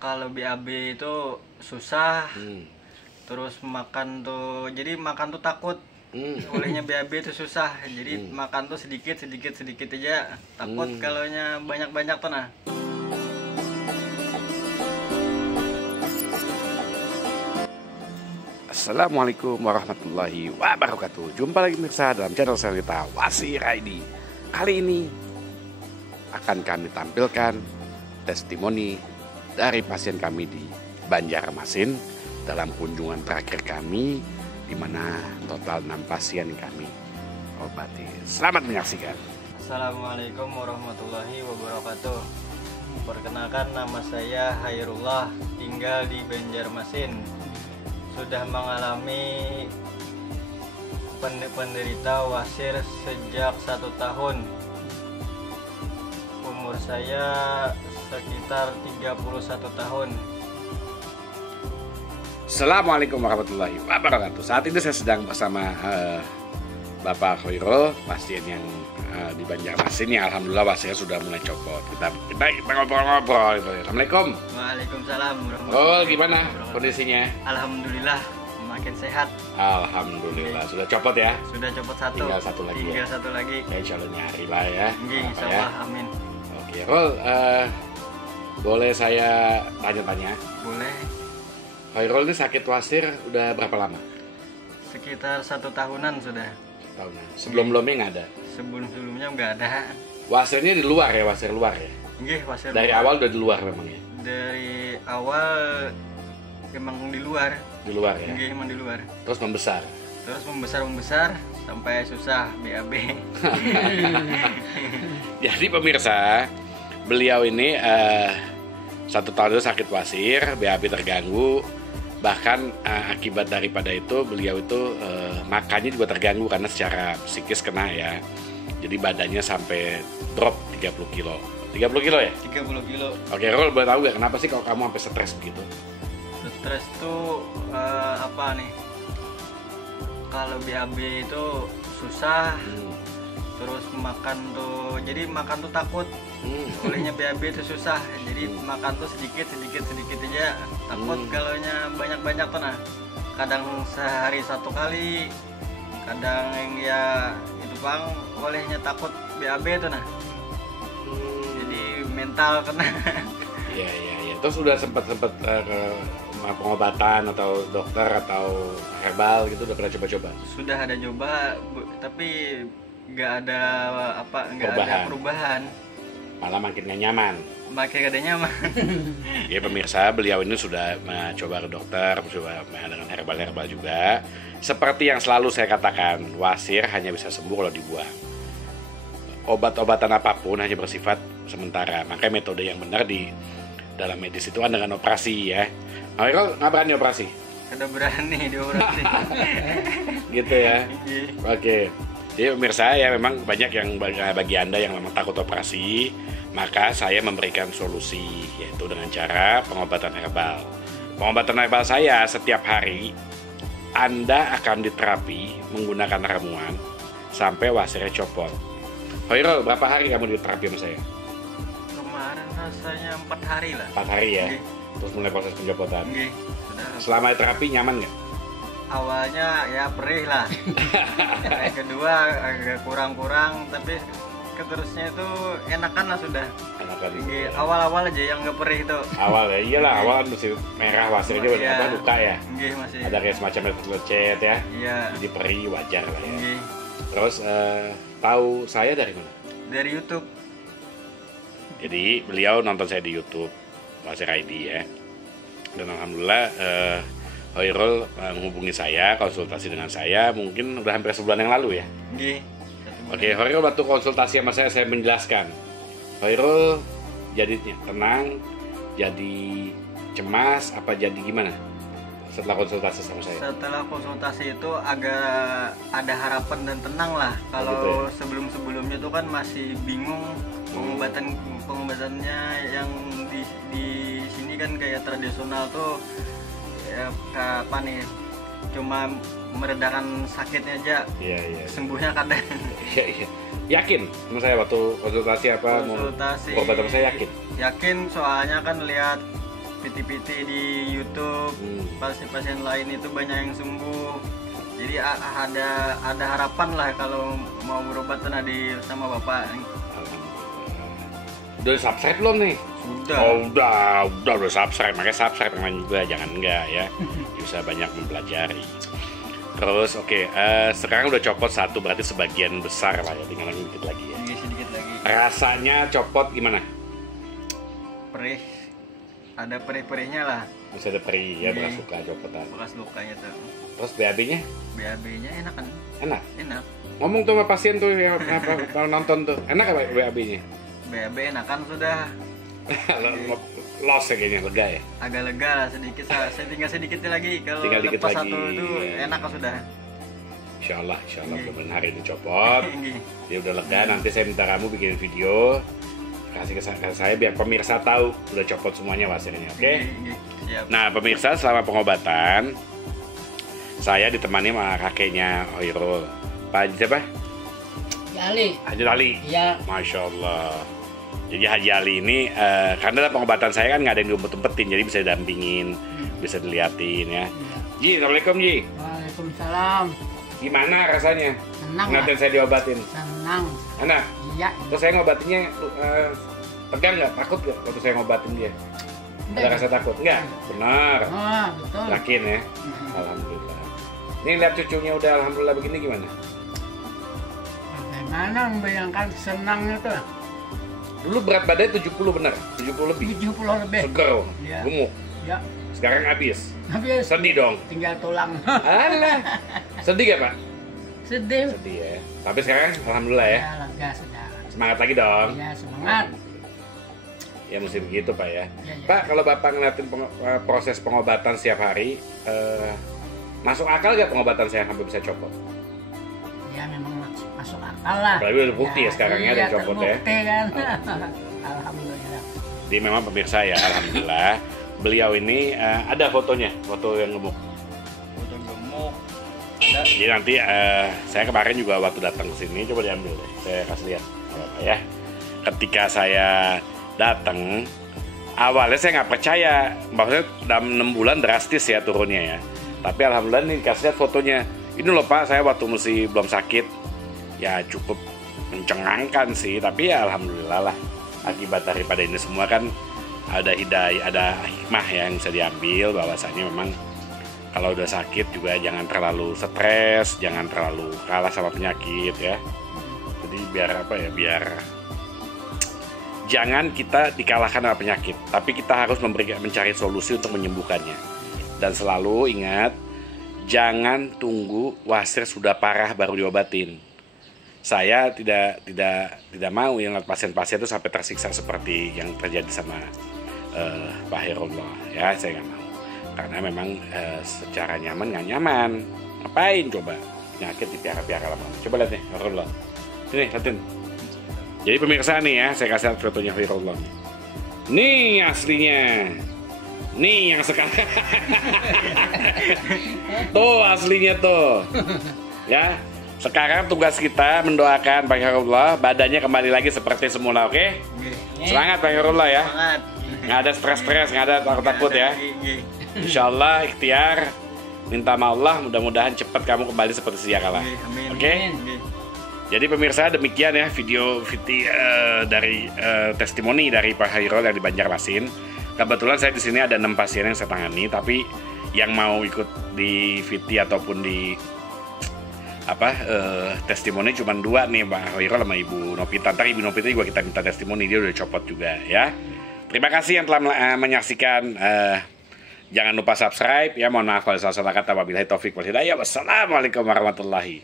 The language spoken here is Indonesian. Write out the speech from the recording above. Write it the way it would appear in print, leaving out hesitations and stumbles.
Kalau BAB itu susah, Hmm. terus makan tuh, jadi makan tuh takut. Hmm. Olehnya BAB itu susah, jadi makan tuh sedikit aja. Takut kalau banyak tuh nah. Assalamualaikum warahmatullahi wabarakatuh. Jumpa lagi pemirsa dalam channel kita Wasir ID. Kali ini akan kami tampilkan testimoni dari pasien kami di Banjarmasin dalam kunjungan terakhir kami, di mana total 6 pasien kami obati. Selamat menyaksikan. Assalamualaikum warahmatullahi wabarakatuh. Perkenalkan, nama saya Hairullah, tinggal di Banjarmasin. Sudah mengalami penderita wasir sejak 1 tahun. Umur saya sekitar 31 tahun. Assalamualaikum warahmatullahi wabarakatuh. Saat ini saya sedang bersama Bapak Khairul, pasien yang di Banjarmasin yang alhamdulillah wasirnya sudah mulai copot. Kita ngobrol-ngobrol gitu. Assalamualaikum. Waalaikumsalam Oh, gimana kondisinya? Alhamdulillah makin sehat. Alhamdulillah sudah copot ya. Sudah copot 1. Tinggal 1 lagi ya. Tinggal 1 lagi. Ya, insya Allah nyari lah ya. Insya ya. Allah, amin. Oke, Rul, boleh saya tanya-tanya? Boleh. Khairul ini sakit wasir udah berapa lama? Sekitar 1 tahunan sudah. Tahunan. Sebelum-sebelumnya nggak ada? Sebelumnya nggak ada. Wasirnya di luar ya, wasir luar ya? Nggih, wasir Dari luar. awal udah di luar memang ya? Dari awal emang di luar. Di luar ya? Nggih, emang di luar. Terus membesar? Terus membesar sampai susah BAB. Jadi pemirsa, beliau ini 1 tahun itu sakit wasir, BAB terganggu. Bahkan akibat daripada itu beliau itu makannya juga terganggu karena secara psikis kena ya. Jadi badannya sampai drop 30 kilo. 30 kilo ya? 30 kilo. Oke, Rol, boleh tahu gak kenapa sih kalau kamu sampai stres begitu? Stres tuh apa nih? Kalau BAB itu susah, terus makan tuh, jadi makan tuh takut. Olehnya BAB itu susah, jadi makan tuh sedikit aja. Takut kalau banyak tuh nah. Kadang sehari 1 kali, kadang yang ya itu bang, olehnya takut BAB tuh nah. Jadi mental kena. Iya. Terus udah sempat ke pengobatan atau dokter atau herbal gitu, udah pernah coba-coba? Sudah ada coba, tapi nggak ada perubahan. Malah makin gak nyaman. Makin gak ada nyaman. Ya pemirsa, beliau ini sudah mencoba ke dokter, coba dengan herbal juga. Seperti yang selalu saya katakan, wasir hanya bisa sembuh kalau dibuang. Obat-obatan apapun hanya bersifat sementara. Makanya metode yang benar di dalam medis itu kan dengan operasi ya. Khairul nggak berani operasi? Kada berani dioperasi. Gitu ya. Oke. Jadi pemirsa ya, memang banyak yang bagi Anda yang memang takut operasi, maka saya memberikan solusi, yaitu dengan cara pengobatan herbal. Pengobatan herbal saya setiap hari Anda akan diterapi menggunakan ramuan sampai wasirnya copot. Khairul, berapa hari kamu diterapi sama saya? Kemarin rasanya 4 hari lah. 4 hari ya. Nggih. Terus mulai proses pencopotan. Nggih, sudah. Selama terapi nyaman nggak? Awalnya ya perih lah. Yang kedua agak kurang, tapi keterusnya itu enakan lah sudah. Enakan gitu. Nggih, awal-awal aja yang nggak perih itu. Awal ya, iyalah awal kan masih merah wasirnya Iya. apa luka ya. Nggih, masih. Ada kayak semacam lecet ya. Iya. Jadi perih wajar lah ya. Nggih. Terus tahu saya dari mana? Dari YouTube. Jadi beliau nonton saya di YouTube Wasir ID ya. Dan alhamdulillah Khairul menghubungi saya, konsultasi dengan saya mungkin udah hampir sebulan yang lalu ya. Nggih. Oke, Khairul waktu konsultasi sama saya menjelaskan. Khairul jadi tenang, jadi cemas, apa jadi gimana setelah konsultasi sama saya? Setelah konsultasi itu agak ada harapan dan tenang lah. Kalau gitu ya? sebelumnya itu kan masih bingung pengobatannya yang di sini kan kayak tradisional tuh ya, apa nih, cuma meredakan sakitnya aja. Iya. Sembuhnya kadang. Iya. Yakin sama saya waktu konsultasi apa Konsultasi. mau obat sama saya yakin? Yakin soalnya kan lihat PT-PT di YouTube, pasien-pasien lain itu banyak yang sembuh. Jadi ada harapan lah kalau mau berobat sama Bapak. Udah subscribe belum nih? Sudah. Oh, udah subscribe. Makanya subscribe teman juga, jangan enggak ya. Bisa banyak mempelajari. Terus sekarang udah copot satu, berarti sebagian besar lah ya, tinggal lagi dikit lagi ya. Sedikit lagi. Rasanya copot gimana? Perih. Ada perih-perihnya lah. Bisa ada perih ya, bekas luka copotan. Bekas lukanya tuh. Terus BAB-nya? BAB-nya enak kan? Enak? Enak. Ngomong tuh sama pasien tuh yang kalau nonton tuh, enak apa BAB-nya? BAB enakan sudah. Los ya kayaknya, lega ya? Agak lega lah sedikit, saya tinggal sedikit lagi. Kalau Tinggal dikit lepas lagi. satu itu enak kan sudah. Insya Allah mudah-mudahan hari ini copot. Dia udah lega, nanti saya minta kamu bikin video kasih ke saya biar pemirsa tahu udah copot semuanya hasilnya, oke? Siap. Nah pemirsa, selama pengobatan saya ditemani sama kakeknya Hoirul, Pak siapa? Haji Ali. Iya. Masya Allah. Jadi Haji Ali ini karena pengobatan saya kan nggak ada yang diumpet-umpetin, jadi bisa didampingin, bisa diliatin ya. Ji, assalamualaikum Ji. Waalaikumsalam. Gimana rasanya? Senang. Nanti saya diobatin. Senang. Enak. Iya. Terus saya ngobatinnya tegang nggak? Takut nggak waktu saya ngobatin dia? Ada rasa takut? Enggak? Benar. Betul. Yakin ya? Alhamdulillah. Ini lihat cucunya udah alhamdulillah begini gimana? Bagaimana membayangkan senang itu? Dulu berat badannya 70 benar? 70 lebih? 70 lebih. Seger, Iya. gemuk. Ya. Sekarang habis. Habis. Sedih dong? Tinggal tulang. Alah. Sedih gak Pak? Sedih. Sedih ya. Tapi sekarang alhamdulillah ya. Ya, lega sudah. Semangat lagi dong. Iya, semangat. Ya mesti begitu Pak ya. Ya. Pak, kalau Bapak ngeliatin proses pengobatan setiap hari, masuk akal gak pengobatan saya sampai bisa copot? Ya memang masuk akal lah. Apalagi udah bukti ya sekarang ya, ada yang copot ya. Terbukti kan. Alhamdulillah. Jadi memang pemirsa ya, alhamdulillah beliau ini ada fotonya, foto yang gemuk. Foto gemuk. Ada. Jadi nanti saya kemarin juga waktu datang ke sini, coba diambil deh, saya kasih lihat ya. Ketika saya datang, awalnya saya nggak percaya, maksudnya dalam 6 bulan drastis ya turunnya ya. Tapi alhamdulillah nih kasih lihat fotonya. Ini loh Pak, saya waktu masih belum sakit, ya cukup mencengangkan sih, tapi ya alhamdulillah lah. Akibat daripada ini semua kan ada hidayah, ada hikmah yang bisa diambil, bahwasanya memang kalau udah sakit juga jangan terlalu stres, jangan terlalu kalah sama penyakit ya. Jadi biar biar jangan kita dikalahkan sama penyakit, tapi kita harus mencari solusi untuk menyembuhkannya. Dan selalu ingat, jangan tunggu wasir sudah parah baru diobatin. Saya tidak mau yang pasien-pasien itu sampai tersiksa seperti yang terjadi sama Pak Hairullah ya, saya nggak mau. Karena memang secara nyaman nggak nyaman. Ngapain coba penyakit dipiara-piara lama. Coba lihat nih Hairullah. Sini lihatin. Jadi pemirsa nih ya, saya kasih lihat fotonya Hairullah. Nih aslinya. Nih yang sekarang. Tuh aslinya tuh. Ya. Sekarang tugas kita mendoakan Pak Hairullah badannya kembali lagi seperti semula, oke? Semangat Pak Hairullah ya. Semangat. Nggak ada stres-stres, nggak ada takut-takut ya. Insya Allah ikhtiar, minta sama Allah mudah-mudahan cepat kamu kembali seperti sedia kala. Oke? Jadi pemirsa demikian ya video dari testimoni dari Pak Hairul yang di Banjarmasin. Kebetulan saya di sini ada 6 pasien yang saya tangani, tapi yang mau ikut di VT ataupun di testimoni cuma 2 nih, Pak Hairul sama Ibu Nopita. Ntar Ibu Nopita juga kita minta testimoni, dia udah copot juga ya. Terima kasih yang telah menyaksikan. Jangan lupa subscribe ya. Mohon maaf kalau salah kata. Wabillahi taufik wal hidayah. Wassalamualaikum warahmatullahi